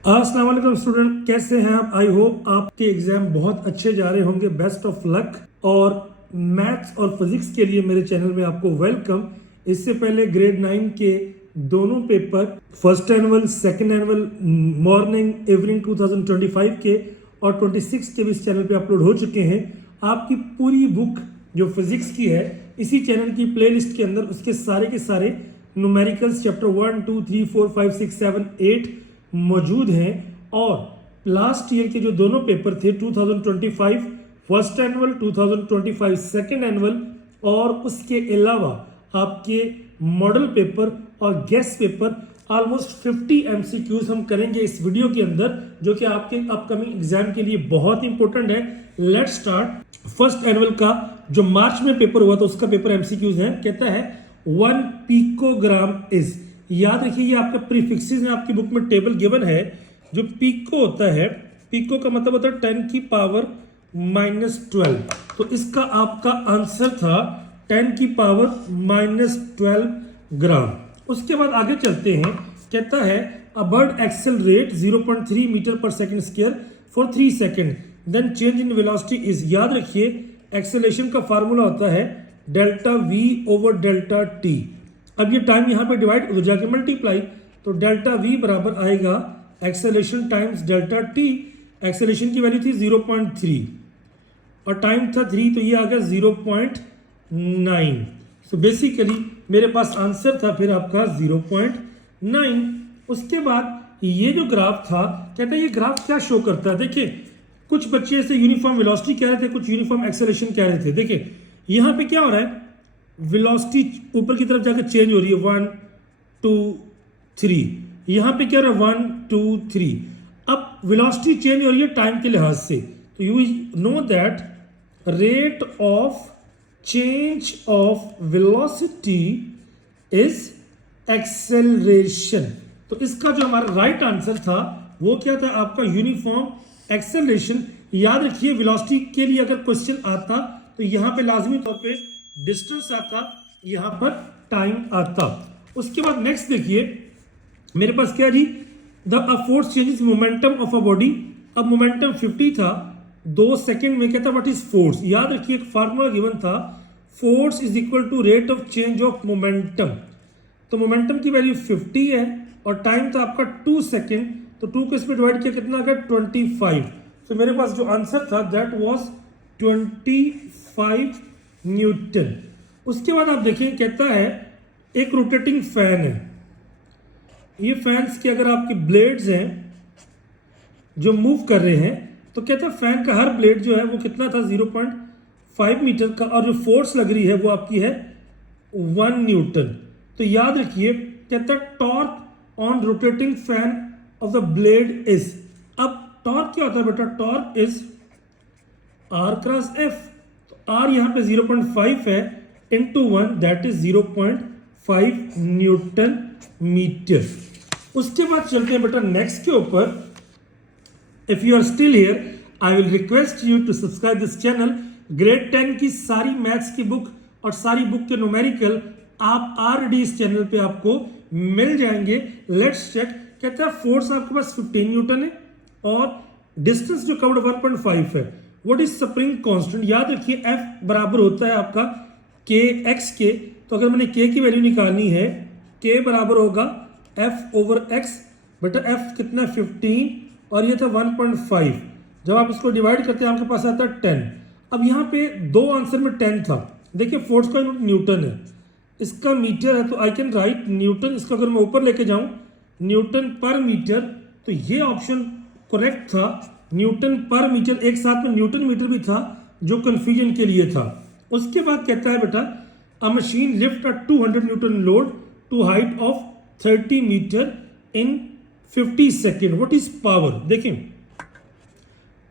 अस्सलाम वालेकुम स्टूडेंट, कैसे हैं आप? आई होप आपके एग्जाम बहुत अच्छे जा रहे होंगे। Best of luck. और मैथ्स और फिजिक्स के लिए मेरे चैनल में आपको वेलकम। इससे पहले ग्रेड 9 के दोनों paper, first annual, second annual, morning evening 2025 के और 26 के भी इस चैनल पे अपलोड हो चुके हैं। आपकी पूरी बुक जो फिजिक्स की है इसी चैनल की प्लेलिस्ट के अंदर उसके सारे के सारे न्यूमेरिकल्स चैप्टर 1, 2, 3, 4, 5, 6, 7, 8 मौजूद हैं। और लास्ट ईयर के जो दोनों पेपर थे 2025 फर्स्ट एनुअल, 2025 सेकेंड एनुअल और उसके अलावा आपके मॉडल पेपर और गेस्ट पेपर ऑलमोस्ट 50 एमसीक्यूज हम करेंगे इस वीडियो के अंदर, जो कि आपके अपकमिंग एग्जाम के लिए बहुत इंपॉर्टेंट है। Let's start. फर्स्ट एनुअल का जो मार्च में पेपर हुआ था उसका पेपर एमसीक्यूज है। कहता है 1 पिकोग्राम इज, याद रखिए ये आपका प्रीफिक्सेस है, आपकी बुक में टेबल गिवन है। जो पिको होता है, पिको का मतलब होता है 10 की पावर -12, तो इसका आपका आंसर था 10 की पावर -12 ग्राम। उसके बाद आगे चलते हैं। कहता है a bird accelerate 0.3 metre per second square for 3 second, then change in velocity is. याद रखिए एक्सेलरेशन का फार्मूला होता है delta V over delta T. अब ये टाइम यहाँ पे डिवाइड हो जाके मल्टीप्लाई, तो डेल्टा वी बराबर आएगा acceleration times delta T. Acceleration की वैल्यू थी 0.3 और टाइम था 3, तो ये आ गया 0.9। तो बेसिकली मेरे पास आंसर था फिर आपका 0.9। उसके बाद ये जो ग्राफ था, कहता है ये ग्राफ क्या शो करता है। देखिए कुछ बच्चे ऐसे यूनिफॉर्म वेलोसिटी कह रहे थे, कुछ यूनिफॉर्म एक्सेलरेशन कह रहे थे। देखिए यहाँ पे क्या हो रहा है, वेलोसिटी ऊपर की तरफ जाकर चेंज हो रही है 1, 2, 3। यहाँ पे क्या हो रहा है 1, 2, 3। अब वेलोसिटी चेंज हो रही है टाइम के लिहाज से, तो you know that rate of change of velocity is acceleration. तो इसका जो हमारा राइट आंसर था वो क्या था आपका यूनिफॉर्म एक्सेलरेशन। याद रखिए वेलोसिटी के लिए अगर क्वेश्चन आता तो यहाँ पे लाजमी तौर पे डिस्टेंस आता, यहाँ पर टाइम आता। उसके बाद नेक्स्ट देखिए मेरे पास क्या जी, the force changes momentum of a body. अब मोमेंटम 50 था, 2 सेकंड में कहता व्हाट इज फोर्स। याद रखिए एक फार्मूला गिवन था, force is equal to rate of change of momentum. तो मोमेंटम की वैल्यू 50 है और टाइम था आपका 2 सेकंड, तो 2 को इसमें डिवाइड किया कितना आ गया 25। तो मेरे पास जो आंसर था दैट वाज 25 न्यूटन। उसके बाद आप देखिए कहता है एक रोटेटिंग फैन है। ये फैंस के अगर आपके ब्लेड्स हैं जो मूव कर रहे हैं, तो कहता है फैन का हर ब्लेड जो है वो कितना था 0.5 मीटर का, और जो फोर्स लग रही है वो आपकी है 1 न्यूटन। तो याद रखिए कहता है torque on rotating fan of the blade is. अब टॉर्क क्या होता है बेटा, torque is R cross F। तो R यहाँ पे 0.5 है into 1 that is 0.5 newton metre. उसके बाद चलते हैं बेटा नेक्स्ट के ऊपर। If you are still here I will request you to subscribe this channel. Grade 10 की सारी मैथ्स की बुक और सारी बुक के न्यूमेरिकल आप ऑलरेडी इस चैनल पे आपको मिल जाएंगे। Let's check. कहता है फोर्स आपके पास 15 न्यूटन है और डिस्टेंस जो कवर्ड 1.5 है। What is spring constant. याद रखिए F बराबर होता है आपका के एक्स के, तो अगर मैंने के की वैल्यू निकालनी है के बराबर होगा F ओवर एक्स। बेटा F कितना 15 और ये था 1.5। जब आप इसको डिवाइड करते हैं आपके पास आता है 10। अब यहाँ पे दो आंसर में 10 था। देखिए फोर्स का यूनिट न्यूटन है, इसका मीटर है, तो आई कैन राइट न्यूटन। इसको अगर मैं ऊपर लेके जाऊं न्यूटन पर मीटर, तो ये ऑप्शन करेक्ट था, न्यूटन पर मीटर। एक साथ में न्यूटन मीटर भी था जो कंफ्यूजन के लिए था। उसके बाद कहता है बेटा a machine lift a 200 newton load to height of 30 metre in 50 second. What is power. देखें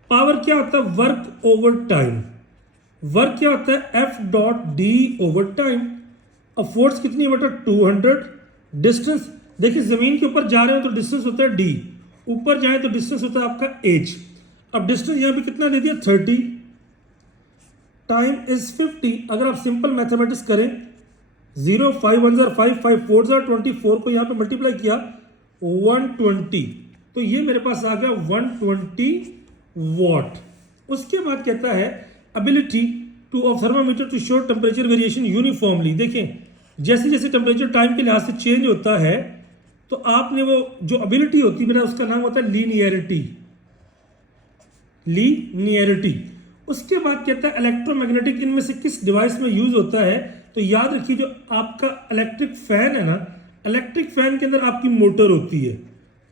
पावर क्या होता है, वर्क ओवर टाइम। वर्क क्या होता है F dot D over time. अब फोर्स कितनी है बेटा 200। डिस्टेंस देखिए जमीन के ऊपर जा रहे हो तो डिस्टेंस होता है d, ऊपर जाए तो डिस्टेंस होता है आपका h। अब डिस्टेंस यहां पे कितना दे दिया 30, टाइम इज 50। अगर आप सिंपल मैथमेटिक्स करें 0 5 1 5 5 4 24 को यहां पे मल्टीप्लाई किया 120, तो ये मेरे पास आ गया 120 वॉट। उसके बाद कहता है ability to of thermometer to show temperature variation uniformly. देखें जैसे जैसे टेम्परेचर टाइम के लिहाज से चेंज होता है तो आपने वो जो एबिलिटी होती है मेरा उसका नाम होता है लीनियरिटी। उसके बाद कहता है इलेक्ट्रोमैग्नेटिक इनमें से किस डिवाइस में यूज होता है। तो याद रखिए जो आपका इलेक्ट्रिक फैन है ना, इलेक्ट्रिक फैन के अंदर आपकी मोटर होती है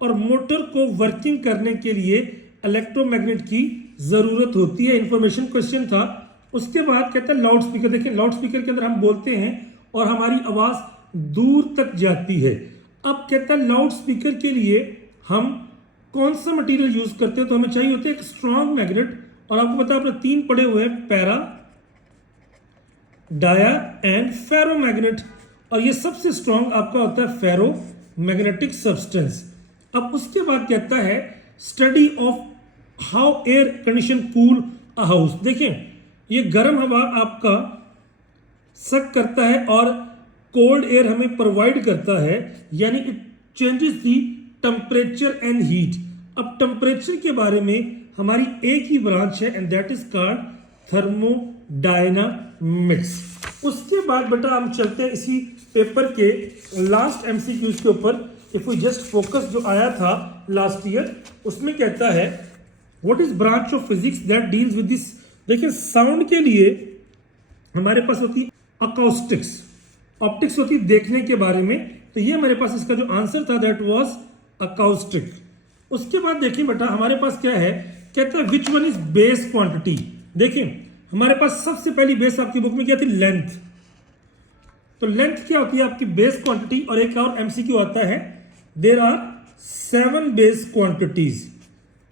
और मोटर को वर्किंग करने के लिए इलेक्ट्रोमैग्नेट की जरूरत होती है। इंफॉर्मेशन क्वेश्चन था। उसके बाद कहता है लाउड स्पीकर। देखिए लाउड स्पीकर के अंदर हम बोलते हैं और हमारी आवाज दूर तक जाती है। अब कहता है लाउड स्पीकर के लिए हम कौन सा मटेरियल यूज करते हैं, तो हमें चाहिए होता है एक स्ट्रॉन्ग मैग्नेट। और आपको पता है अपने 3 पड़े हुए हैं, पैरा, डाया एंड फेरोमैग्नेट। और ये सबसे स्ट्रॉन्ग आपका होता है फेरोमैग्नेटिक सब्सटेंस। अब उसके बाद कहता है study of how air condition cool a house. देखें ये गर्म हवा आपका सक करता है और कोल्ड एयर हमें प्रोवाइड करता है, यानी it changes the temperature and heat. अब टेम्परेचर के बारे में हमारी एक ही ब्रांच है and that is called thermodynamics. उसके बाद बेटा हम चलते हैं इसी पेपर के लास्ट एमसीक्यूज के ऊपर। इफ वी जस्ट फोकस जो आया था लास्ट ईयर, उसमें कहता है what is branch of physics that deals with this. देखिए साउंड के लिए हमारे पास होती है अकाउस्टिक्स, ऑप्टिक्स होती है देखने के बारे में। तो ये मेरे पास इसका जो आंसर था दैट वाज अकाउस्टिक। उसके बाद देखिए बेटा हमारे पास क्या है, कहता है which one is base quantity. देखिए हमारे पास सबसे पहली बेस आपकी बुक में क्या थी, लेंथ। तो लेंथ क्या होती है आपकी बेस क्वांटिटी। और एक और एमसीक्यू आता है there are 7 base quantities.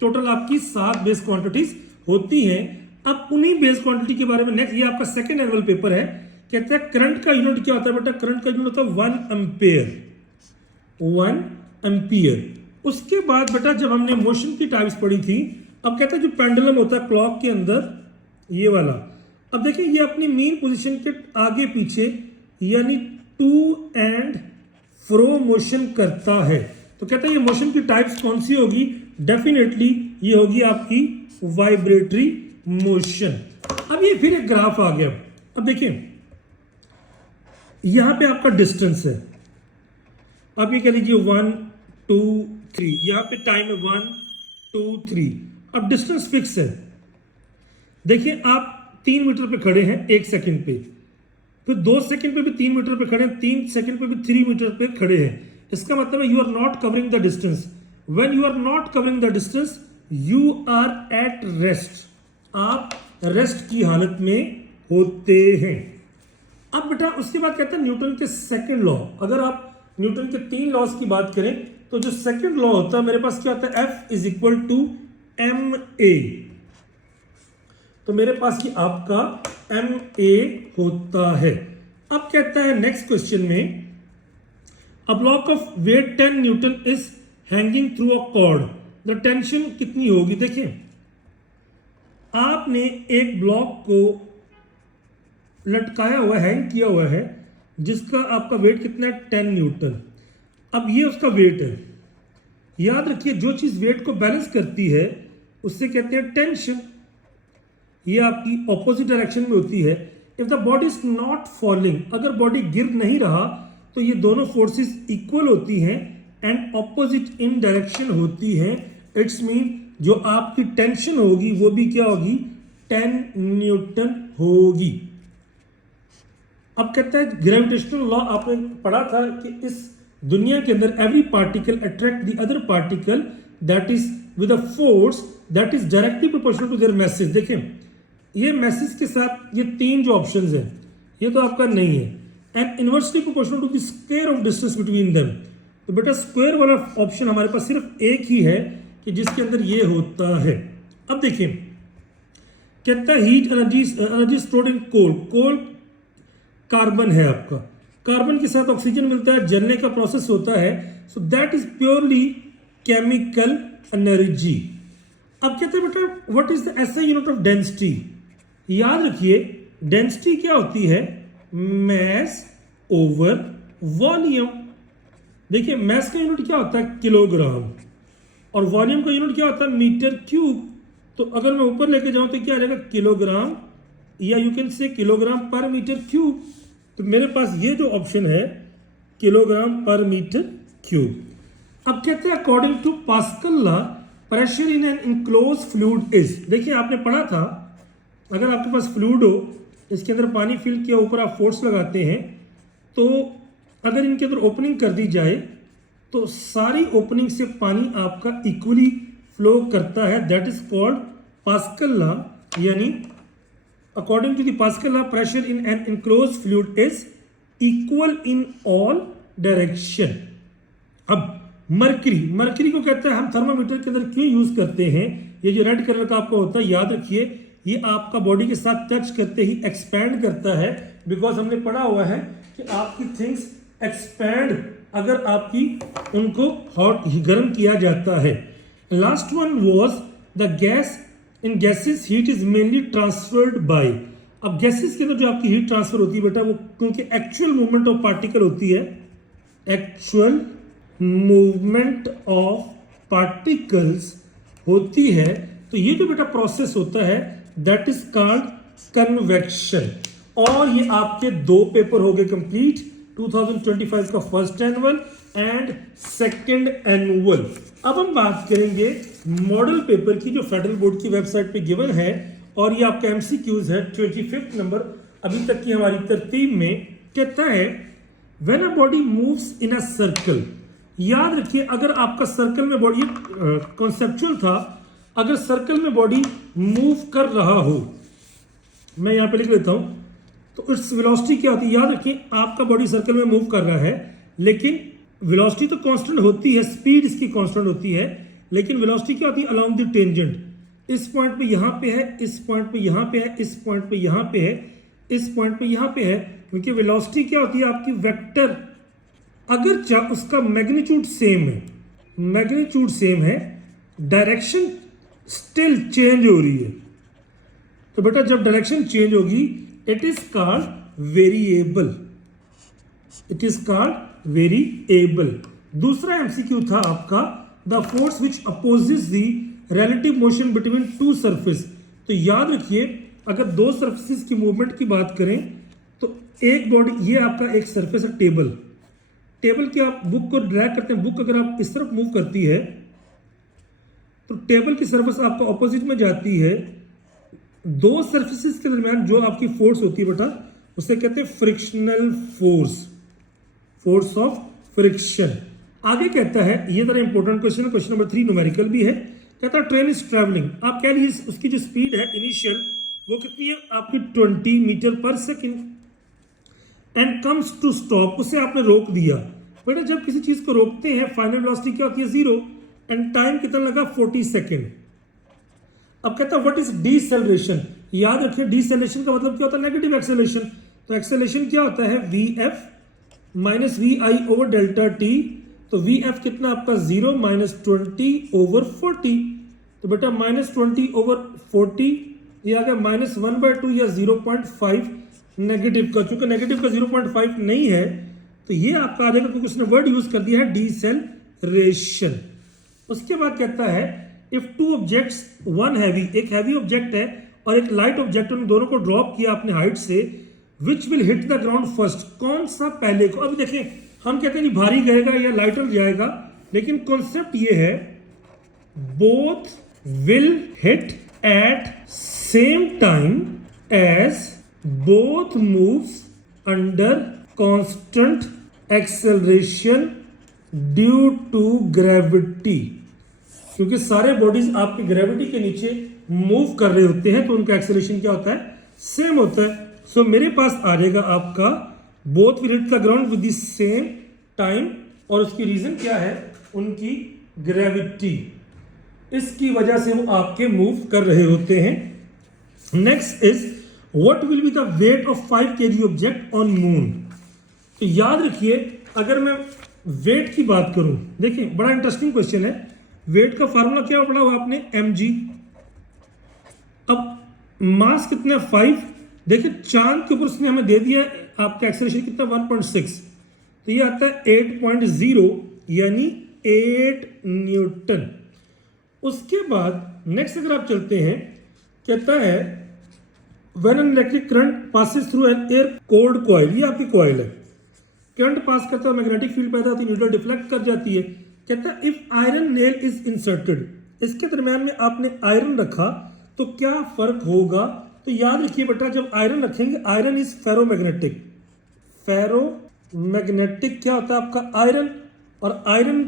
Total आपकी 7 बेस क्वांटिटीज होती हैं। अब उन्हीं बेस क्वांटिटी के बारे में नेक्स्ट, ये आपका सेकेंड एनुअल पेपर है। कहते हैं करंट का यूनिट क्या होता है बेटा, करंट का यूनिट होता है 1 एम्पियर। उसके बाद बेटा जब हमने मोशन की टाइप्स पढ़ी थी, अब कहता है जो पेंडुलम होता है क्लॉक के अंदर ये वाला, अब देखिए ये अपनी मेन पोजीशन के आगे पीछे यानी टू एंड फ्रो मोशन करता है। तो कहता है ये मोशन की टाइप्स कौन सी होगी, डेफिनेटली ये होगी आपकी वाइब्रेटरी मोशन। अब ये फिर एक ग्राफ आ गया। अब देखिए यहां पे आपका डिस्टेंस है, अब ये कह लीजिए 1 2 3, यहां पे टाइम है 1 2 3। अब डिस्टेंस फिक्स है। देखिए आप 3 मीटर पे खड़े हैं 1 सेकंड पे, फिर 2 सेकंड पे भी 3 मीटर पे खड़े हैं, 3 सेकंड पे भी 3 मीटर पे खड़े हैं। इसका मतलब है you are not covering the distance. When you are not covering the distance you are at rest, आप रेस्ट की हालत में होते हैं। अब बेटा उसके बाद कहते हैं न्यूटन के सेकंड लॉ। अगर आप न्यूटन के 3 लॉज की बात करें तो जो सेकंड लॉ होता है मेरे पास क्या होता है, F is equal to ma। तो मेरे पास की आपका ma होता है। अब कहता है नेक्स्ट क्वेश्चन में a block of weight 10 newton is hanging through a cord, the tension कितनी होगी। देखिए आपने एक ब्लॉक को लटकाया हुआ है, हैंग किया हुआ है, जिसका आपका वेट कितना है 10 न्यूटन। अब ये उसका वेट है। याद रखिए जो चीज वेट को बैलेंस करती है उससे कहते हैं टेंशन। ये आपकी ऑपोजिट डायरेक्शन में होती है। If the body is not falling, अगर बॉडी गिर नहीं रहा तो ये दोनों फोर्सेस इक्वल होती हैं एंड ऑपोजिट इन डायरेक्शन होती हैं। इट्स मीन जो आपकी टेंशन होगी वो भी क्या होगी, 10 न्यूटन होगी। अब कहता है ग्रेविटेशनल लॉ आपने पढ़ा था कि इस दुनिया के अंदर every particle attract the other particle that is with a force that is directly proportional to their masses. देखें ये मैसेज के साथ ये 3 जो ऑप्शंस हैं ये तो आपका नहीं है, and inversely proportional to the square of distance between them. तो बेटा स्क्वायर वाला ऑप्शन हमारे पास सिर्फ एक ही है कि जिसके अंदर ये होता है। अब देखिए कहता है heat energy stored in coal. Coal carbon है आपका, कार्बन के साथ ऑक्सीजन मिलता है, जलने का प्रोसेस होता है। So that is purely chemical energy. अब कहते हैं बेटा what is the SI unit of density. याद रखिए डेंसिटी क्या होती है, मैस ओवर वॉल्यूम। देखिए मैस का यूनिट क्या होता है, किलोग्राम, और वॉल्यूम का यूनिट क्या होता है, मीटर क्यूब। तो अगर मैं ऊपर लेके जाऊं तो क्या आ जाएगा, किलोग्राम, या यू कैन से किलोग्राम पर मीटर क्यूब। तो मेरे पास ये जो ऑप्शन है किलोग्राम पर मीटर क्यूब। अब कहते हैं according to Pascal law pressure in an enclose fluid is. देखिए आपने पढ़ा था, अगर आपके पास फ्लूइड हो, इसके अंदर पानी फिल किया, ऊपर आप फोर्स लगाते हैं, तो अगर इनके अंदर ओपनिंग कर दी जाए तो सारी ओपनिंग से पानी आपका इक्वली फ्लो करता है। That is called Pascal law, यानी according to the Pascal law pressure in an enclose fluid is equal in all direction. अब मर्करी को कहते हैं हम थर्मामीटर के अंदर क्यों यूज करते हैं, ये जो रेड कलर का आपको होता है, याद रखिए ये आपका बॉडी के साथ टच करते ही एक्सपैंड करता है, बिकॉज हमने पढ़ा हुआ है कि आपकी थिंग्स एक्सपैंड अगर आपकी उनको हॉट गर्म किया जाता है। Last one was the gas, in gases heat is mainly transferred by. अब गैसेस के अंदर जो आपकी हीट ट्रांसफर होती है बेटा, वो क्योंकि एक्चुअल मूवमेंट ऑफ पार्टिकल होती है, एक्चुअल मूवमेंट ऑफ पार्टिकल्स होती है, तो ये जो बेटा प्रोसेस होता है दैट इज कॉल्ड कन्वेक्शन। और ये आपके दो पेपर हो गए कंप्लीट, 2025 का first annual and second annual. अब हम बात करेंगे मॉडल पेपर की, जो फेडरल बोर्ड की वेबसाइट पे गिवन है, और ये आपका एमसीक्यूज है 25 नंबर अभी तक की हमारी तरतीब में। कहता है when a body moves in a circle. याद रखिए अगर आपका सर्कल में बॉडी, कॉन्सेप्चुअल था, अगर सर्कल में बॉडी मूव कर रहा हो, मैं यहां पे लिख लेता हूं, तो इट्स वेलोसिटी क्या होती है। याद रखिए आपका बॉडी सर्कल में मूव कर रहा है, लेकिन वेलोसिटी तो कांस्टेंट होती है, स्पीड इसकी कांस्टेंट होती है, लेकिन वेलोसिटी क्या होती है, अलोंग द टेंजेंट। इस पॉइंट पे यहां पे है, इस पॉइंट पे यहां पे है, इस पॉइंट पे यहां पे है, इस पॉइंट पे यहां पे है, क्योंकि वेलोसिटी क्या होती है आपकी वेक्टर, अगर उसका मैग्नीट्यूड सेम है, मैग्नीट्यूड सेम है, डायरेक्शन स्टिल चेंज हो रही है, तो बेटा जब डायरेक्शन चेंज होगी it is called variable, it is called variable. दूसरा एमसीक्यू था आपका the force which opposes the relative motion between two surface. तो याद रखिए अगर दो सरफेसेस की मूवमेंट की बात करें तो एक बॉडी, ये आपका एक सरफेस है टेबल, टेबल की आप बुक को ड्रैग करते हैं, बुक अगर आप इस तरफ मूव करती है तो टेबल की सरफेस आपका ऑपोजिट में जाती है। दो सरफेसेस के दरमियान जो आपकी फोर्स होती है बेटा उसे कहते हैं frictional force, force of friction. आगे कहता है, ये जरा इंपॉर्टेंट क्वेश्चन है, क्वेश्चन नंबर 3 न्यूमेरिकल भी है। कहता है ट्रेन इज ट्रैवलिंग, आप कह लीजिए उसकी जो स्पीड है इनिशियल वो कितनी है आपकी 20 मीटर पर second, and comes to stop, उसे आपने रोक दिया। बेटा जब किसी चीज को रोकते हैं फाइनल वेलोसिटी क्या होती है 0, एंड टाइम कितना लगा 40 सेकेंड। अब कहता है व्हाट इज डीसेलरेशन। याद रखिए डीसेलरेशन का मतलब क्या होता है, नेगेटिव एक्सेलरेशन। तो एक्सेलरेशन क्या होता है vf minus V I over delta T. तो vf कितना आपका 0 माइनस 20 ओवर 40। तो बेटा माइनस 20 ओवर 40 ये आ गया -1/2 या 0.5 नेगेटिव का। चूंकि नेगेटिव का 0.5 नहीं है तो ये आपका आ जाएगा, क्योंकि उसने वर्ड यूज कर दिया है डीसेलरेशन। उसके बाद कहता है if two objects, one heavy, एक हैवी ऑब्जेक्ट है और एक लाइट ऑब्जेक्ट, उन दोनों को ड्रॉप किया अपने हाइट से, which will hit the ground first, कौन सा पहले को। अभी देखें हम कहते हैं नहीं भारी गिरेगा या लाइटर जाएगा, लेकिन कॉन्सेप्ट ये है both will hit at same time as both moves under constant acceleration due to gravity. क्योंकि सारे बॉडीज आपकी ग्रेविटी के नीचे मूव कर रहे होते हैं तो उनका एक्सेलरेशन क्या होता है, सेम होता है। सो मेरे पास आ जाएगा आपका both will hit the ground with the same time, और उसकी रीजन क्या है, उनकी ग्रेविटी, इसकी वजह से वो आपके मूव कर रहे होते हैं। Next is what will be the weight of 5 kg object on moon. तो याद रखिए अगर मैं वेट की बात करूं, देखिए बड़ा इंटरेस्टिंग क्वेश्चन है। वेट का फार्मूला क्या पढ़ा हुआ आपने, mg। अब मास कितना 5, देखिए चांद के ऊपर उसने हमें दे दिया आपका एक्सेलरेशन कितना 1.6, तो ये आता है 8.0 यानी 8 न्यूटन। उसके बाद नेक्स्ट अगर आप चलते हैं, कहता है when an electric current passes through an air cored coil, ये आपकी कॉइल है, करंट पास करता है, मैग्नेटिक फील्ड पैदा होती है, न्यूट्रल डिफ्लेक्ट कर जाती है। कहता है if iron nail is inserted, इसके दरम्यान में आपने आयरन रखा तो क्या फर्क होगा? तो याद रखिए बेटा, जब आयरन रखेंगे, आयरन इज फेरोमैग्नेटिक, फेरोमैग्नेटिक क्या होता है आपका आयरन, और आयरन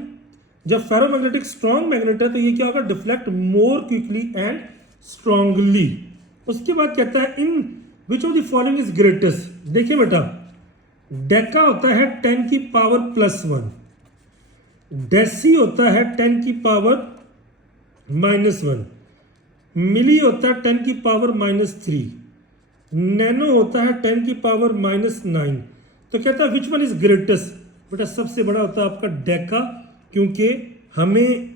जब फेरोमैग्नेटिक स्ट्रॉन्ग मैग्नेट है तो ये क्या होगा? Deflect more quickly and strongly. उसके बाद कहता है in which of the following is greatest. देखिए बेटा, डेका होता है 10 की पावर +1, डेसी होता है 10 की पावर -1, मिली होता है 10 की पावर -3, नैनो होता है 10 की पावर -9। तो कहता है विच वन इज ग्रेटेस्ट? बेटा सबसे बड़ा होता है आपका डेका, क्योंकि हमें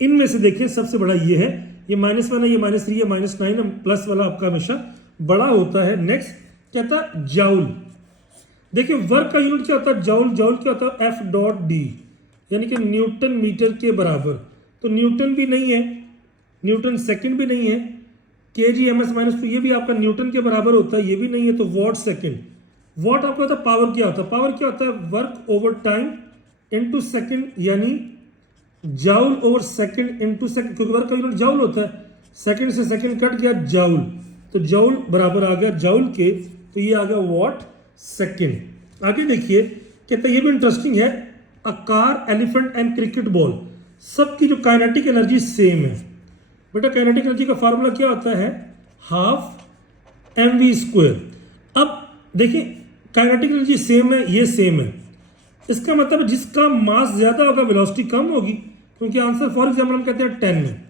इनमें से देखिए सबसे बड़ा ये है, ये -1 है, ये -3 है, -9 है, प्लस वाला आपका हमेशा बड़ा होता है। नेक्स्ट कहता है जाउल। देखिए वर्क का यूनिट क्या होता है? जाउल। जाउल क्या होता है? F.D, यानी कि न्यूटन मीटर के बराबर। तो न्यूटन भी नहीं है, न्यूटन सेकंड भी नहीं है, kg/-, तो ये भी आपका न्यूटन के बराबर होता है, ये भी नहीं है। तो वॉट सेकंड। वॉट आपका होता है पावर क्या होता है? पावर क्या होता है? Work over time into second, यानी joule over second into second, क्योंकि वर्क का यूनिट जाउल होता है, सेकंड से सेकंड कट गया जाउल, तो जाउल बराबर आ गया जाउल के, तो ये आ गया वॉट सेकंड। आगे देखिए, कहते हैं ये भी इंटरेस्टिंग है, a car, elephant and cricket ball, सबकी जो काइनेटिक एनर्जी सेम है। बेटा काइनेटिक एनर्जी का फार्मूला क्या होता है? ½ mv²। अब देखिए काइनेटिक एनर्जी सेम है, ये सेम है, इसका मतलब जिसका मास ज्यादा होगा वेलोसिटी कम होगी, क्योंकि आंसर फॉर एग्जाम्पल हम कहते हैं 10 है,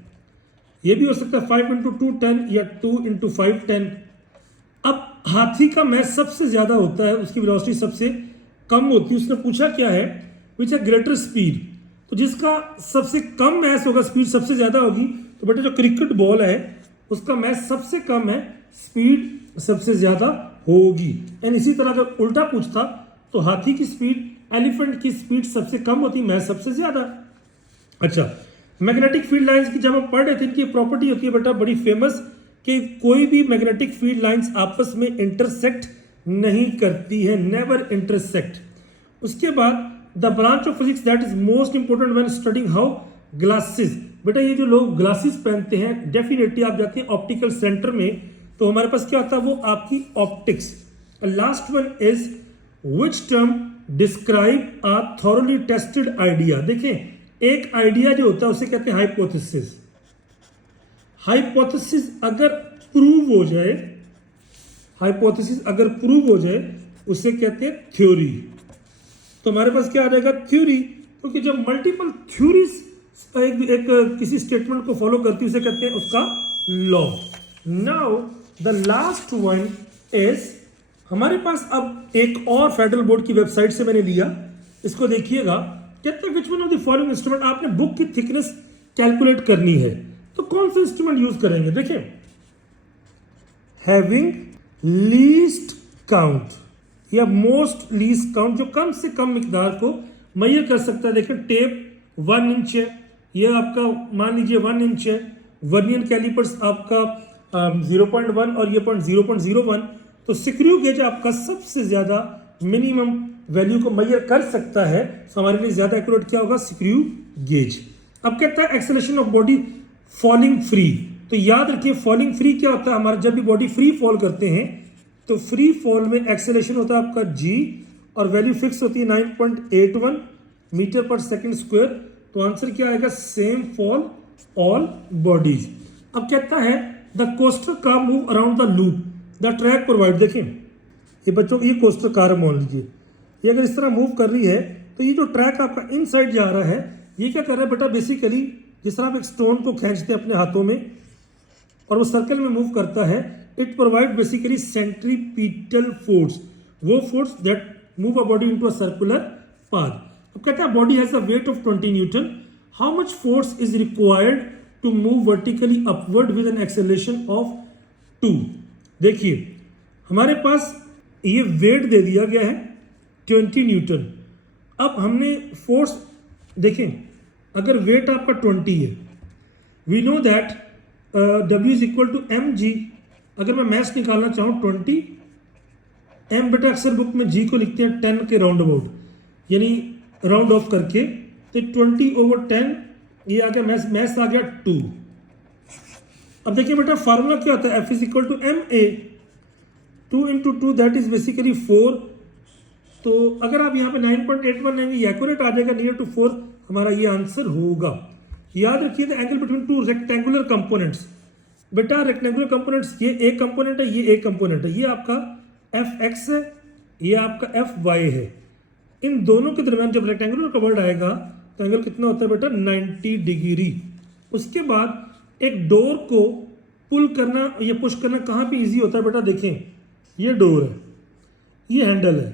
ये भी हो सकता है 5 × 2 10 या 2 × 5 10। अब हाथी का मैस सबसे ज्यादा होता है, उसकी वेलोसिटी सबसे कम होती है। उसने पूछा क्या है? विच है ग्रेटर स्पीड, तो जिसका सबसे कम मैस होगा स्पीड सबसे ज्यादा होगी। तो बेटा जो क्रिकेट बॉल है उसका मैस सबसे कम है, स्पीड सबसे ज्यादा होगी। एंड इसी तरह अगर उल्टा पूछता तो हाथी की स्पीड, एलिफेंट की स्पीड सबसे कम होती, मैस सबसे ज्यादा। अच्छा, मैग्नेटिक फील्ड लाइंस की जब हम पढ़ रहे थे, इनकी प्रॉपर्टी होती है बेटा बड़ी फेमस, कि कोई भी मैग्नेटिक फील्ड लाइंस आपस में इंटरसेक्ट नहीं करती है, नेवर इंटरसेक्ट। उसके बाद the branch of physics that is most important when studying how glasses. बेटा ये जो लोग ग्लासेस पहनते हैं, डेफिनेटली आप जाते हैं ऑप्टिकल सेंटर में, तो हमारे पास क्या होता है? वो आपकी optics. Last one is which term describe a thoroughly tested idea. देखें एक आइडिया जो होता है उसे कहते हैं हाइपोथेसिस। हाइपोथेसिस अगर प्रूव हो जाए, हाइपोथेसिस अगर प्रूव हो जाए उसे कहते हैं थ्योरी। तो हमारे पास क्या आ जाएगा? थ्योरी। क्योंकि जब मल्टीपल थ्योरीज एक किसी स्टेटमेंट को फॉलो करती है उसे कहते हैं उसका law. Now the last one is, हमारे पास अब एक और फेडरल बोर्ड की वेबसाइट से मैंने लिया, इसको देखिएगा। कहते हैं which one of the following instrument, आपने बुक की थिकनेस कैलकुलेट करनी है तो कौन सा इंस्ट्रूमेंट यूज करेंगे? देखिए हैविंग लीस्ट काउंट या मोस्ट लीस्ट काउंट, जो कम से कम मिकदार को मैयर कर सकता है। देखिए टेप 1 इंच है, ये आपका मान लीजिए 1 इंच है, वर्नियर कैलिपर्स आपका 0.1 और ये 0.01। तो स्क्रू गेज आपका सबसे ज्यादा मिनिमम वैल्यू को मैयर कर सकता है, तो हमारे लिए ज्यादा एक्यूरेट क्या होगा? Screw gauge. अब कहता है acceleration of body falling free. तो याद रखिए फॉलिंग फ्री क्या होता है? हमारा जब भी बॉडी फ्री फॉल करते हैं तो फ्री फॉल में एक्सेलरेशन होता है आपका g, और वैल्यू फिक्स होती है 9.81 मीटर पर सेकंड स्क्वायर। तो आंसर क्या आएगा? Same fall all bodies. अब कहता है the coaster car move around the loop the track provide. देखें ये बच्चों, ये कोस्टर कार मान लीजिए, ये अगर इस तरह मूव कर रही है तो ये जो ट्रैक आपका इनसाइड जा रहा है, ये क्या कर रहा है बेटा? बेसिकली जिस तरह आप एक स्टोन को खींचते हैं अपने हाथों में और वो सर्कल में मूव करता है, it provide basically centripetal force, वो force that move a body into a circular path. अब कहता है body has a weight of 20 newton, how much force is required to move vertically upward with an acceleration of 2। देखिए हमारे पास ये wait दे दिया गया है 20 न्यूटन। अब हमने फोर्स देखें, अगर वेट आपका 20 है we know that W is equal to mg। अगर मैं मैथ्स निकालना चाहूँ 20 m बेटा अक्सर बुक में g को लिखते हैं 10 के राउंड अबाउट, यानी राउंड ऑफ करके, तो 20/10 ये आ गया, मैथ्स आ गया 2। अब देखिए बेटा फार्मूला क्या होता है, F is equal to ma, 2 into 2 that is basically 4। तो अगर आप यहाँ पे 9.81 लेंगे ये एक्यूरेट आ जाएगा, नियर टू 4 हमारा ये आंसर होगा। याद रखिए the angle between two rectangular components. बेटा रेक्टेंगुलर कंपोनेंट्स, ये एक कंपोनेंट है, ये एक कंपोनेंट है, ये आपका Fx है, ये आपका Fy है। इन दोनों के दरमियान जब रेक्टेंगुलर का वर्ड आएगा तो एंगल कितना होता है बेटा 90 डिग्री। उसके बाद एक डोर को पुल करना या पुश करना कहाँ पे इजी होता है बेटा, देखें ये डोर है, ये हैंडल है,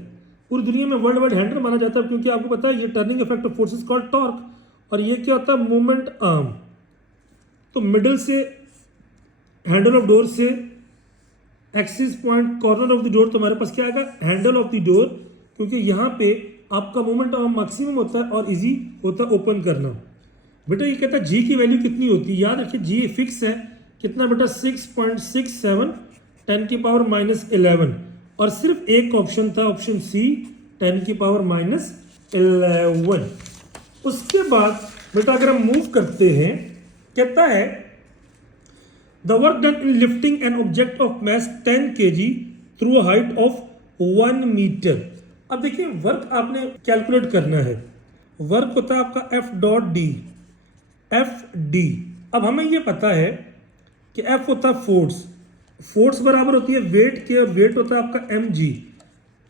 पूरी दुनिया में वर्ल्ड वाइड हैंडल माना जाता है क्योंकि आपको पता है ये turning effect of forces called torque, और ये क्या होता है मूवमेंट आर्म। तो मिडल से हैंडल ऑफ डोर से axis point corner of the door, तो हमारे पास क्या आएगा हैंडल ऑफ द डोर, क्योंकि यहाँ पे आपका मोमेंट आर्म मैक्सिमम होता है और इजी होता है ओपन करना। बेटा ये कहता है जी की वैल्यू कितनी होती है, याद रखिए जी फिक्स है, कितना बेटा 6.67 10 की पावर -11, और सिर्फ एक ऑप्शन था ऑप्शन सी 10 की पावर -11। उसके बाद बेटा अगर हम मूव करते हैं, कहता है the work done in lifting an object of mass 10 kg थ्रू अ हाइट ऑफ 1 मीटर। अब देखिए वर्क आपने कैलकुलेट करना है, वर्क होता है आपका F.D। अब हमें ये पता है कि F होता है फोर्स बराबर होती है वेट के, और वेट होता है आपका mg।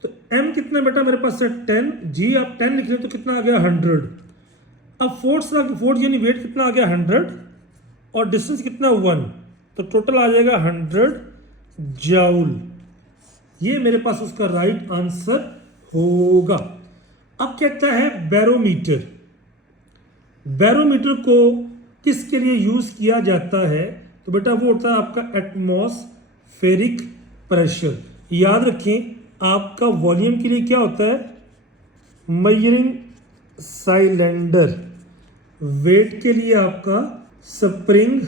तो m कितना बेटा मेरे पास है 10, g आप 10 लिख रहे तो कितना आ गया 100। अब फोर्स यानी वेट कितना आ गया 100 और डिस्टेंस कितना 1, तो टोटल आ जाएगा 100 जाउल। ये मेरे पास उसका राइट आंसर होगा। अब कहता है बैरोमीटर, बैरोमीटर को किसके लिए यूज किया जाता है, तो बेटा वो होता है आपका एटमॉस्फेरिक प्रेशर। याद रखें आपका वॉल्यूम के लिए क्या होता है मेजरिंग साइलेंडर, वेट के लिए आपका स्प्रिंग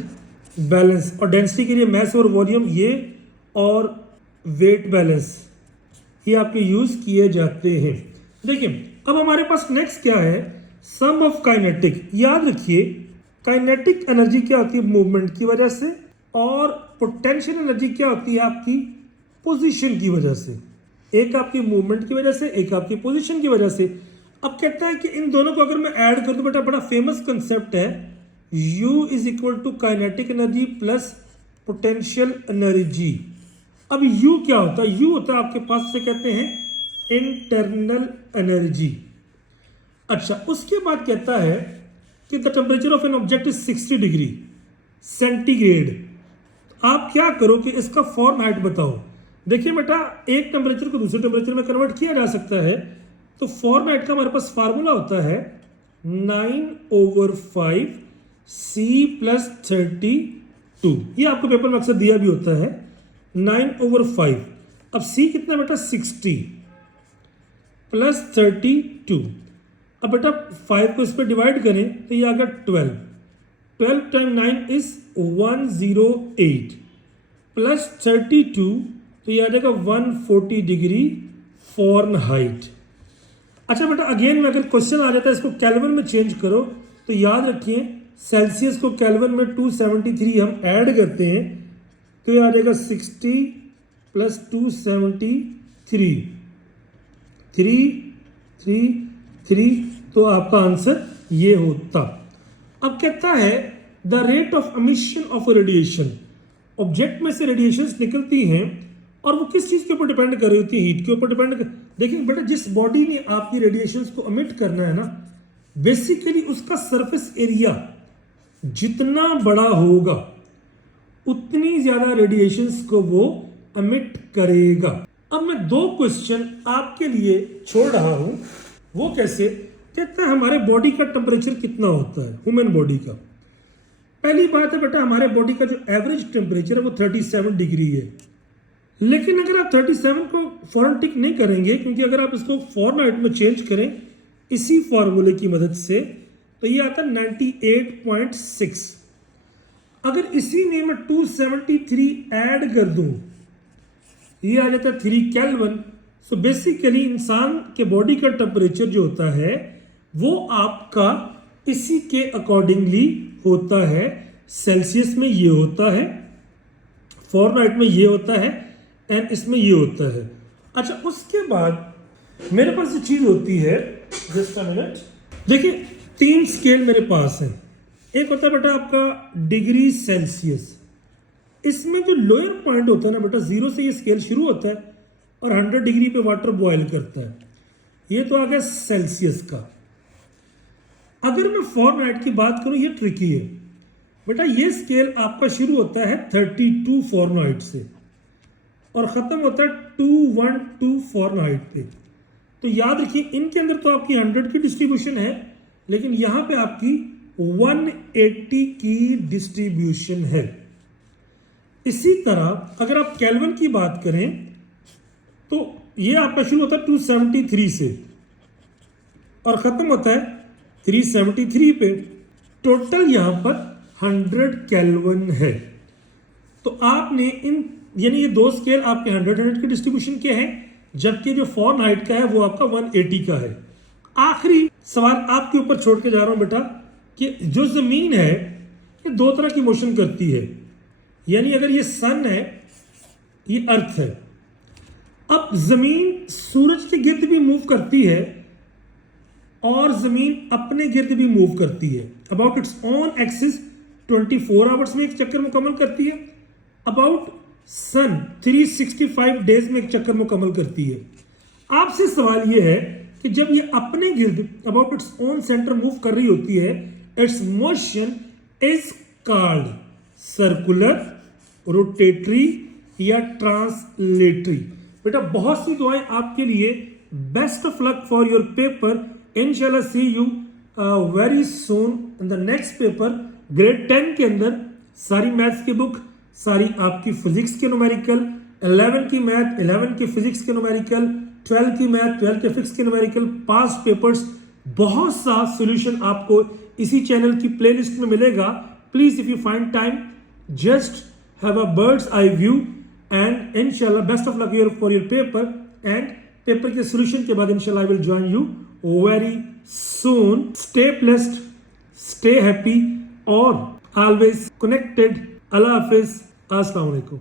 बैलेंस, और डेंसिटी के लिए मैस और वॉल्यूम, ये और वेट बैलेंस ये आपके यूज किए जाते हैं। देखिए अब हमारे पास नेक्स्ट क्या है, सम ऑफ काइनेटिक। याद रखिए काइनेटिक एनर्जी क्या होती है मूवमेंट की वजह से, और पोटेंशियल एनर्जी क्या होती है आपकी पोजीशन की वजह से। एक आपकी मूवमेंट की वजह से, एक आपकी पोजीशन की वजह से। अब कहता है कि इन दोनों को अगर मैं ऐड कर दूं बेटा, बड़ा फेमस कंसेप्ट है, U is equal to kinetic energy plus potential energy. अब U क्या होता है, U होता है आपके पास से कहते हैं इंटरनल एनर्जी। अच्छा उसके बाद कहता है कि the temperature of an object is 60 degree centigrade. आप क्या करो कि इसका फॉर्मेट बताओ। देखिए बेटा एक टेम्परेचर को दूसरे टेम्परेचर में कन्वर्ट किया जा सकता है, तो फॉर्मेट का हमारे पास फार्मूला होता है 9/5 C + 32। ये आपको पेपर में अक्सर दिया भी होता है 9/5। अब C कितना बेटा 60 + 32। अब बेटा 5 को इस पर डिवाइड करें तो ये आ गया 12। 12 × 9 इज 108 प्लस 32 तो ये आ जाएगा 140 डिग्री फॉरेनहाइट। अच्छा बेटा अगेन में अगर क्वेश्चन आ जाता है इसको केल्विन में चेंज करो, तो याद रखिए सेल्सियस को केल्विन में 273 हम ऐड करते हैं तो ये आ जाएगा 60 + 273 3 तो आपका आंसर ये होता। अब कहता है the rate of emission of radiation. Object में से रेडिएशंस निकलती हैं और वो किस चीज के ऊपर डिपेंड कर रही होती है, हीट के ऊपर डिपेंड कर। देखिए बेटा जिस बॉडी ने आपकी रेडिएशंस को एमिट करना है ना, बेसिकली उसका सरफेस एरिया जितना बड़ा होगा उतनी ज्यादा रेडिएशंस को वो एमिट करेगा। अब मैं 2 क्वेश्चन आपके लिए छोड़ रहा हूं, वो कैसे। कहता है हमारे बॉडी का टेम्परेचर कितना होता है, ह्यूमन बॉडी का। पहली बात है बेटा हमारे बॉडी का जो एवरेज टेम्परेचर है वो 37 डिग्री है, लेकिन अगर आप 37 को फॉरन टिक नहीं करेंगे, क्योंकि अगर आप इसको फॉर्मेट में चेंज करें इसी फॉर्मूले की मदद से तो ये आता है 98.6। अगर इसी में मैं 273 ऐड कर दूं, ये आ जाता है 3 केल्विन। सो बेसिकली इंसान के बॉडी का टेम्परेचर जो होता है वो आपका इसी के अकॉर्डिंगली होता है। सेल्सियस में ये होता है, फॉरेनहाइट में ये होता है, एंड इसमें ये होता है। अच्छा, उसके बाद मेरे पास जो चीज होती है, जस्ट अ मिनट, देखिए 3 स्केल मेरे पास है। एक होता है बेटा आपका डिग्री सेल्सियस, इसमें जो लोअर पॉइंट होता है ना बेटा, 0 से ये स्केल शुरू होता है और 100 डिग्री पे वाटर बॉयल करता है। ये तो आ गया सेल्सियस का। अगर मैं फॉरेनहाइट की बात करूं, ये ट्रिकी है बेटा। ये स्केल आपका शुरू होता है 32 फॉरेनहाइट से और खत्म होता है 212 फॉरेनहाइट पे। तो याद रखिए, इनके अंदर तो आपकी 100 की डिस्ट्रीब्यूशन है, लेकिन यहां पे आपकी 180 की डिस्ट्रीब्यूशन है। इसी तरह अगर आप केल्विन की बात करें तो ये आपका शुरू होता है 273 से और खत्म होता है 373 पे। टोटल यहां पर 100 केल्विन है। तो आपने इन, यानी ये 2 स्केल आपके 100 की डिस्ट्रीब्यूशन के हैं, जबकि जो फॉरेनहाइट का है वो आपका 180 का है। आखिरी सवाल आपके ऊपर छोड़ के जा रहा हूं बेटा, कि जो जमीन है ये 2 तरह की मोशन करती है। यानी अगर ये सन है, ये अर्थ है। अब जमीन सूरज के गिर्द भी मूव करती है और जमीन अपने गिर्द भी मूव करती है। About its own axis 24 hours में एक चक्कर मुकम्मल करती है। अबाउट सन 365 डेज में एक चक्कर मुकम्मल करती है। आपसे सवाल यह है कि जब ये अपने गिर्द about its own centre move कर रही होती है, its motion is called circular, rotatory या ट्रांसलेटरी। बेटा बहुत सी दुआएं आपके लिए। Best of luck for your paper. इंशाल्लाह see you very soon in the next paper. Grade 10 के अंदर सारी मैथ्स की बुक, सारी आपकी फिजिक्स के न्यूमेरिकल, 11 की मैथ, 11 की फिजिक्स के न्यूमेरिकल, 12 की मैथ, 12 के फिजिक्स के न्यूमेरिकल, पास्ट पेपर्स, बहुत सा सॉल्यूशन आपको इसी चैनल की प्लेलिस्ट में मिलेगा। Please if you find time, just have a bird's eye view and इंशाल्लाह best of luck for your paper. And paper के सॉल्यूशन के बाद इंशाल्लाह I will join you very soon. Stay blessed, stay happy और always connected. अल्लाह हाफिज, अस्सलाम वालेकुम।